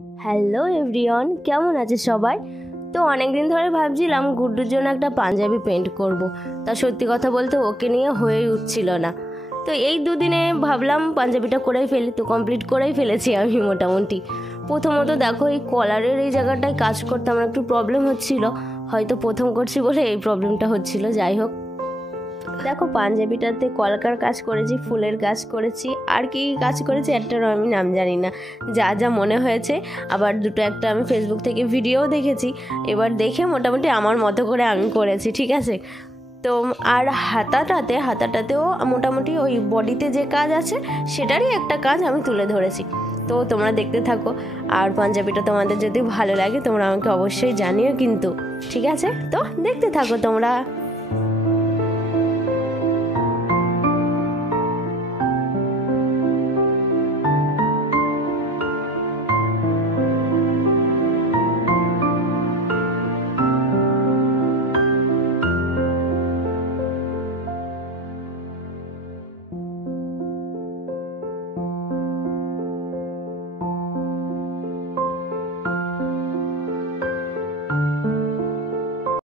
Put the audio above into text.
Hello everyone, কেমন আছে সবাই? তো অনেক দিন ধরে ভাবছিলাম গুড্ডুর জন্য একটা পাঞ্জাবি পেন্ট করব। তা সত্যি কথা বলতে ওকে নিয়ে হয়েই উঠছিল না। তো এই দুদিনে ভাবলাম পাঞ্জাবিটা করেই ফেলি, তো কমপ্লিট করেই ফেলেছি আমি মোটামুটি। প্রথমত দেখো, এই কলারের এই জায়গাটায় কাজ করতে আমার একটু প্রবলেম হচ্ছিল, হয়তো প্রথম করছি বলে এই প্রবলেমটা হচ্ছিল। যাই হোক, দেখো পাঞ্জাবিটাতে কলকার কাজ করেছি, ফুলের কাজ করেছি, আর কি কাজ করেছি একটারও আমি নাম জানি না, যা যা মনে হয়েছে। আবার দুটো একটা আমি ফেসবুক থেকে ভিডিও দেখেছি, এবার দেখে মোটামুটি আমার মতো করে আমি করেছি, ঠিক আছে। তো আর হাতাটাতেও মোটামুটি ওই বডিতে যে কাজ আছে সেটারই একটা কাজ আমি তুলে ধরেছি। তো তোমরা দেখতে থাকো, আর পাঞ্জাবিটা তোমাদের যদি ভালো লাগে তোমরা আমাকে অবশ্যই জানিও কিন্তু, ঠিক আছে? তো দেখতে থাকো তোমরা।